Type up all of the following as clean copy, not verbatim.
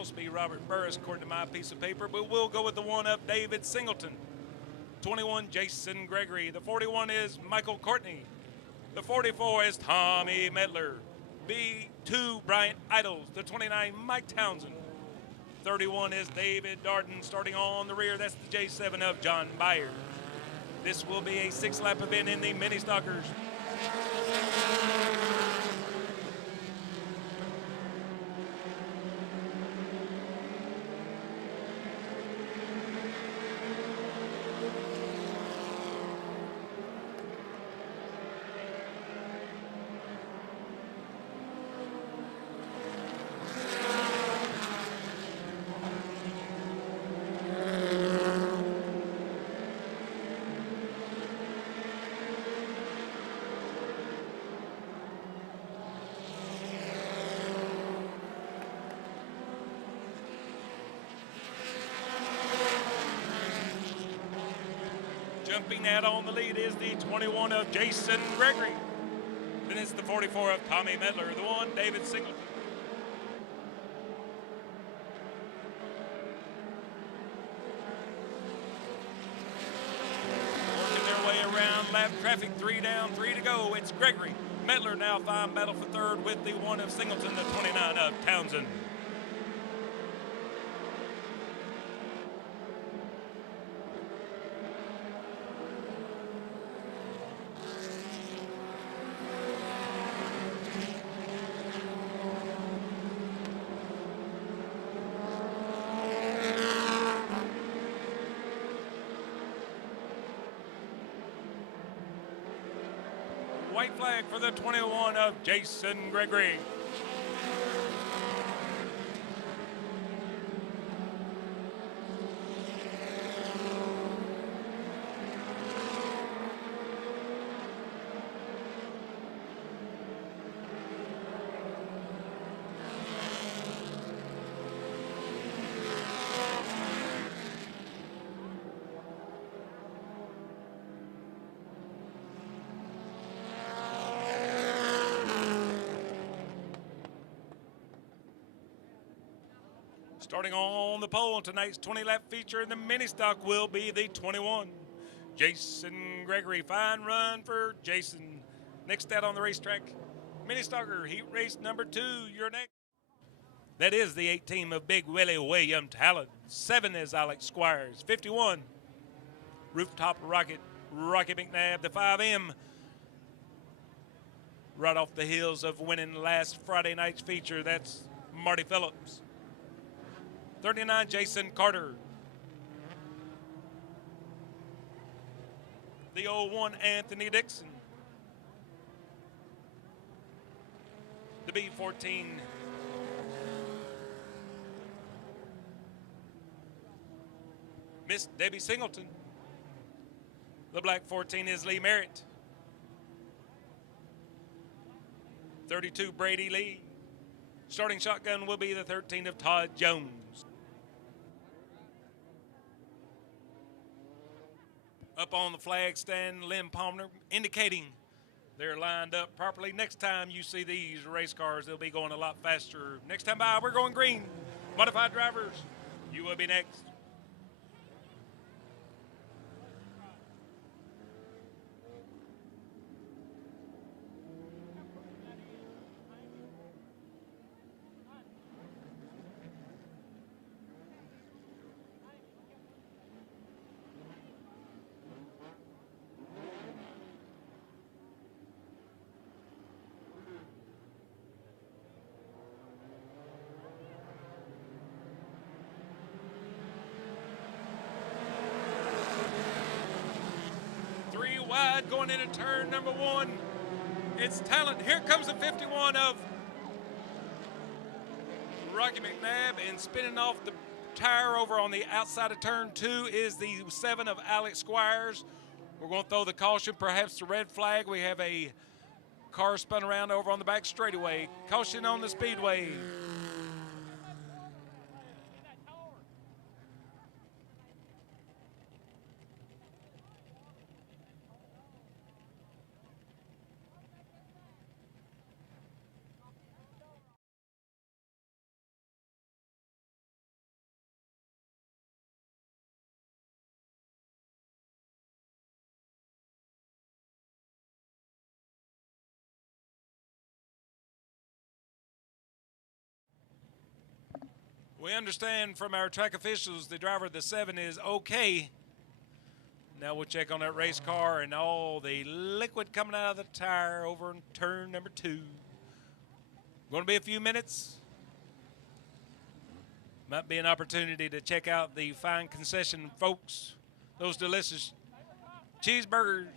supposed to be Robert Burris, according to my piece of paper, but we'll go with the one of David Singleton. 21, Jason Gregory. The 41 is Michael Courtney. The 44 is Tommy Medler. B2, Bryant Idols. The 29, Mike Townsend. 31 is David Darden. Starting on the rear, that's the J7 of John Byer. This will be a 6-lap event in the mini stockers. Jumping out on the lead is the 21 of Jason Gregory. Then it's the 44 of Tommy Medler, the 1, David Singleton. Working their way around lap traffic, 3 down, 3 to go. It's Gregory. Medler now fine battle for third with the 1 of Singleton, the 29 of Townsend. White flag for the 21 of Jason Gregory. Starting on the pole, tonight's 20-lap feature in the mini stock will be the 21. Jason Gregory, fine run for Jason. Next out on the racetrack, mini stalker, heat race number 2, you're next. That is the 18 of Big Willie William Talent. 7 is Alex Squires. 51, Rooftop Rocket, Rocky McNabb. The 5M, right off the heels of winning last Friday night's feature, that's Marty Phillips. 39, Jason Carter. The 01, Anthony Dixon. The B14, Miss Debbie Singleton. The black 14 is Lee Merritt. 32, Brady Lee. Starting shotgun will be the 13 of Todd Jones. Up on the flag stand, Lynn Palmer, indicating they're lined up properly. Next time you see these race cars, they'll be going a lot faster. Next time by, we're going green. Modified drivers, you will be next. Wide going into turn number 1. It's Talent. Here comes the 51 of Rocky McNabb, and spinning off the tire over on the outside of turn 2 is the 7 of Alex Squires. We're going to throw the caution, perhaps the red flag. We have a car spun around over on the back straightaway. Caution on the speedway. We understand from our track officials the driver of the 7 is okay. Now we'll check on that race car and all the liquid coming out of the tire over in turn number 2. Going to be a few minutes. Might be an opportunity to check out the fine concession folks. Those delicious cheeseburgers.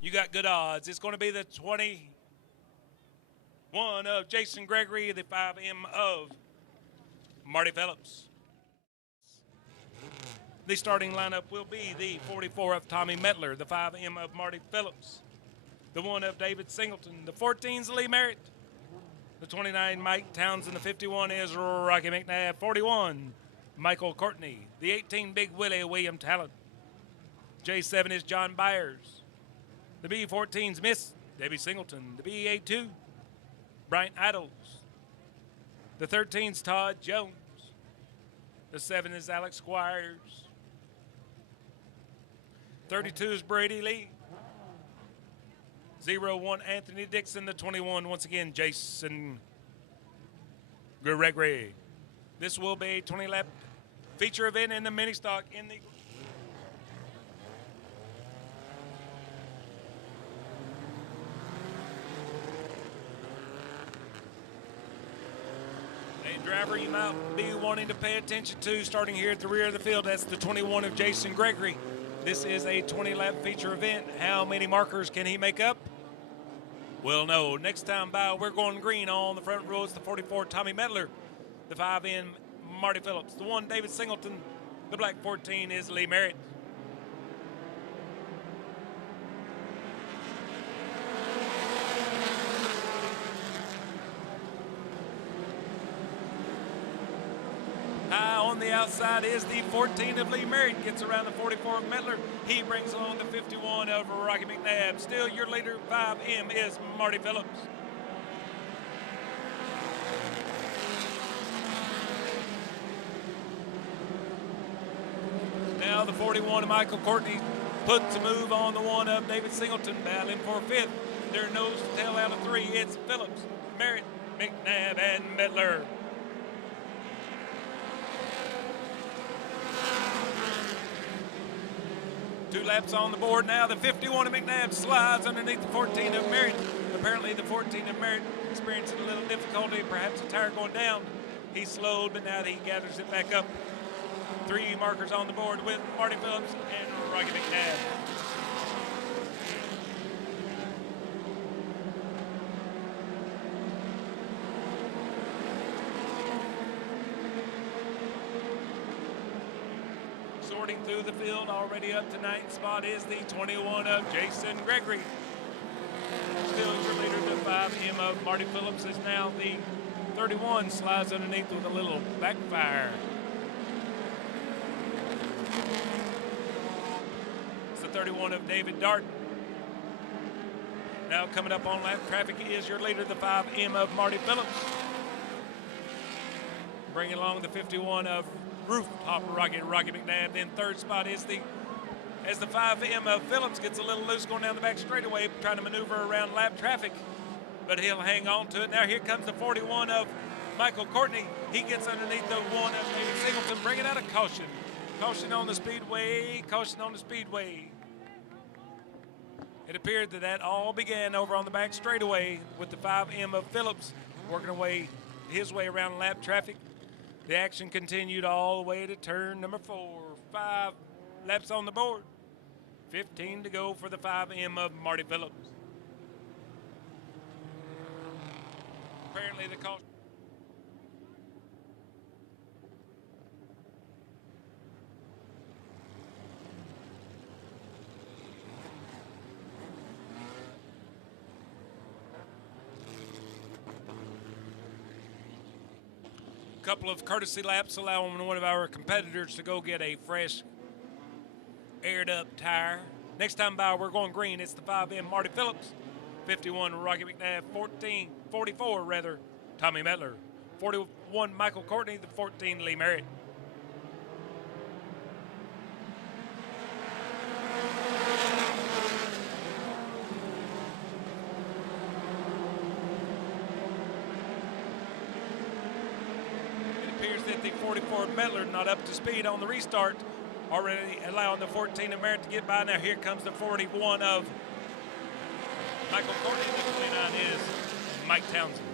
You got good odds. It's going to be the 21 of Jason Gregory, the 5M of Marty Phillips. The starting lineup will be the 44 of Tommy Mettler, the 5M of Marty Phillips, the 1 of David Singleton, the 14's Lee Merritt, the 29 Mike Townsend, the 51 is Rocky McNabb, 41 Michael Courtney, the 18 Big Willie William Talent, J7 is John Byers, the B14's Miss Debbie Singleton, the BA2 Bryant Idols, the 13's Todd Jones, the 7 is Alex Squires, 32 is Brady Lee, 01 Anthony Dixon, the 21 once again Jason Gregory. This will be a 20-lap feature event in the mini stock in the driver you might be wanting to pay attention to starting here at the rear of the field. That's the 21 of Jason Gregory. This is a 20-lap feature event. How many markers can he make up? Well, no. Next time by, we're going green on the front row. It's the 44 Tommy Mettler, the 5N Marty Phillips, the 1 David Singleton, the black 14 is Lee Merritt. On the outside is the 14 of Lee Merritt, gets around the 44 of Mettler. He brings along the 51 of Rocky McNabb. Still your leader, 5M, is Marty Phillips. Now the 41 of Michael Courtney puts a move on the 1 of David Singleton, battling for 5th. Their nose to tail out of 3, it's Phillips, Merritt, McNabb, and Mettler. Two laps on the board now. The 51 of McNabb slides underneath the 14 of Merritt. Apparently the 14 of Merritt experiencing a little difficulty, perhaps the tire going down. He slowed, but now he gathers it back up. 3 markers on the board with Marty Phillips and Rocky McNabb. Sorting through the field, already up to 9th spot is the 21 of Jason Gregory. Still your leader, the 5M of Marty Phillips is now the 31, slides underneath with a little backfire. It's the 31 of David Dart. Now coming up on lap traffic is your leader, the 5M of Marty Phillips. Bringing along the 51 of Rooftop Rocky McNabb. Then 3rd spot is as the 5M of Phillips gets a little loose going down the back straightaway, trying to maneuver around lap traffic, but he'll hang on to it. Now here comes the 41 of Michael Courtney. He gets underneath the 1 of David Singleton, bringing out a caution. Caution on the speedway, caution on the speedway. It appeared that all began over on the back straightaway with the 5M of Phillips working his way around lap traffic. The action continued all the way to turn number 4. 5 laps on the board. 15 to go for the 5M of Marty Phillips. Apparently the caution. Couple of courtesy laps allowing one of our competitors to go get a fresh aired up tire. Next time by, we're going green. It's the 5M Marty Phillips, 51 Rocky McNabb, 44 rather Tommy Metler, 41 Michael Courtney, the 14 Lee Merritt. That the 44 Metler not up to speed on the restart, already allowing the 14 of Merritt to get by. Now here comes the 41 of Michael Courtney. The 29 is Mike Townsend.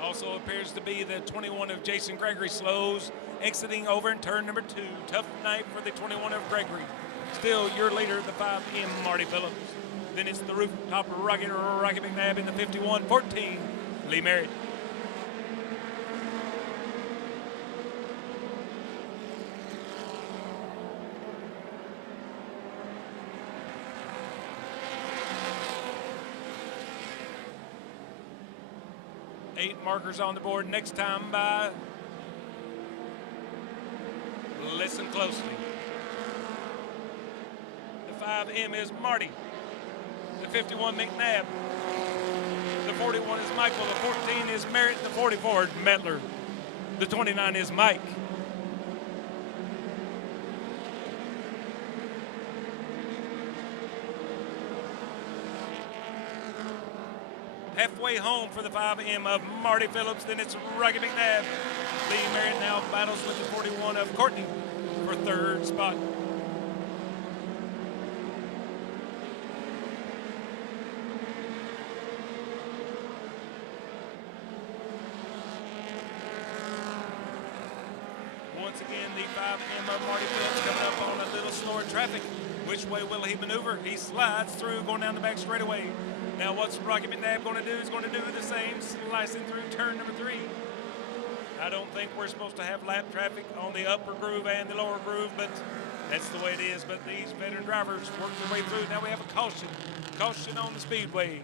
Also appears to be the 21 of Jason Gregory, slows, exiting over in turn number 2. Tough night for the 21 of Gregory. Still your leader, the 5M Marty Phillips. Then it's the Rooftop Rocky McNabb in the 51-14, Lee Merritt. Eight markers on the board. Next time by, listen closely. The 5M is Marty. The 51 McNabb. The 41 is Michael. The 14 is Merritt. The 44 is Metler. The 29 is Mike. Halfway home for the 5M of Marty Phillips. Then it's Rocky McNabb. Lee Merritt now battles with the 41 of Courtney for 3rd spot. Once again, the 5M of Marty Phillips coming up on a little slower traffic. Which way will he maneuver? He slides through, going down the back straightaway. Now what's Rocky McNabb going to do? He's going to do the same, slicing through turn number 3. I don't think we're supposed to have lap traffic on the upper groove and the lower groove, but that's the way it is. But these veteran drivers work their way through. Now we have a caution. Caution on the speedway.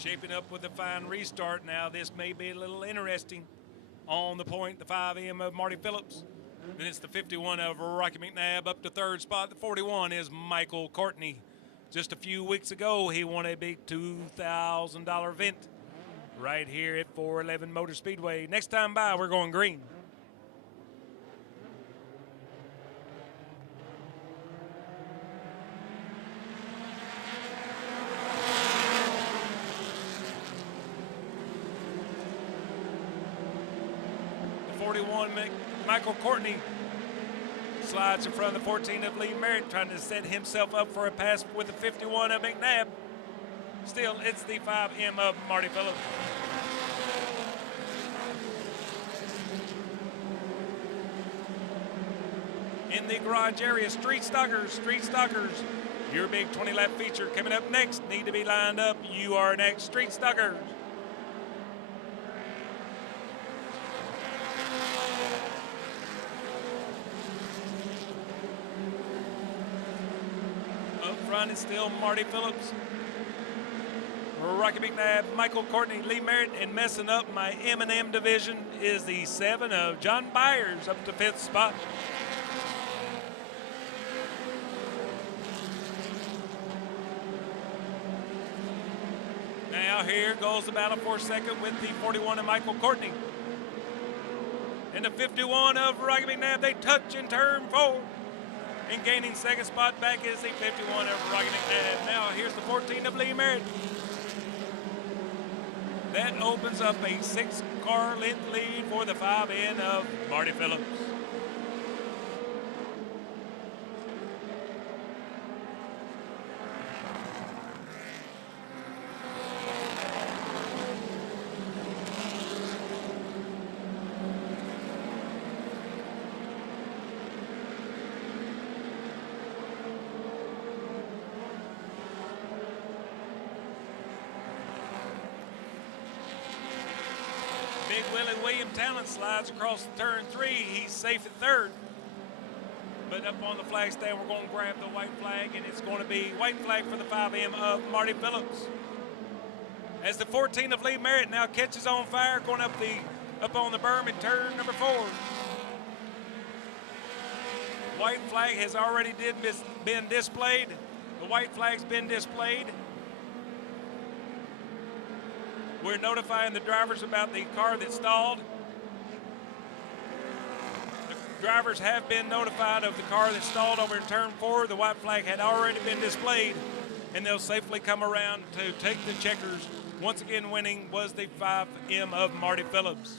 Shaping up with a fine restart. Now this may be a little interesting. On the point, the 5M of Marty Phillips. Then it's the 51 of Rocky McNabb up to 3rd spot. The 41 is Michael Courtney. Just a few weeks ago, he won a big $2,000 event right here at 411 Motor Speedway. Next time by, we're going green. The 41, Michael Courtney, slides in front of the 14 of Lee Merritt, trying to set himself up for a pass with the 51 of McNabb. Still, it's the 5M of Marty Phillips. In the garage area, Street Stalkers, your big 20-lap feature coming up next. Need to be lined up. You are next, Street Stalkers. Up front is still Marty Phillips, Rocky McNabb, Michael Courtney, Lee Merritt, and messing up my M&M division is the 7 of John Byers up to 5th spot. Now here goes the battle for second with the 41 of Michael Courtney. And the 51 of Rocky McNabb, they touch in turn 4. And gaining second spot back is the 51 of Rocky McNabb. Now here's the 14 of Lee Merritt. That opens up a 6-car length lead for the 5N of Marty Phillips. Big Willie William Talent slides across turn 3. He's safe at 3rd. But up on the flag stand, we're going to grab the white flag, and it's going to be white flag for the 5M of Marty Phillips. As the 14 of Lee Merritt now catches on fire, going up on the berm in turn number 4. White flag has already been displayed. The white flag's been displayed. We're notifying the drivers about the car that stalled. The drivers have been notified of the car that stalled over in turn 4. The white flag had already been displayed, and they'll safely come around to take the checkers. Once again, winning was the 5M of Marty Phillips.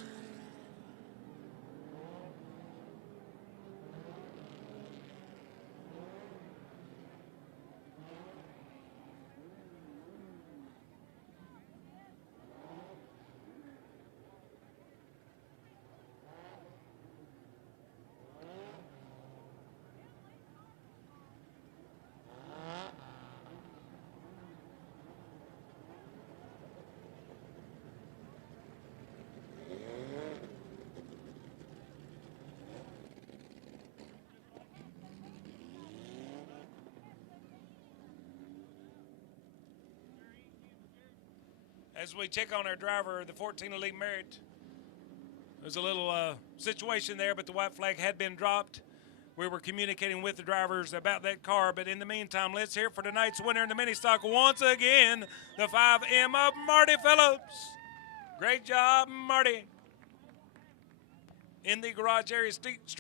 As we check on our driver, the 14 of Lee Merritt, there's a little situation there, but the white flag had been dropped. We were communicating with the drivers about that car, but in the meantime, let's hear for tonight's winner in the mini stock once again, the 5M of Marty Phillips. Great job, Marty. In the garage area,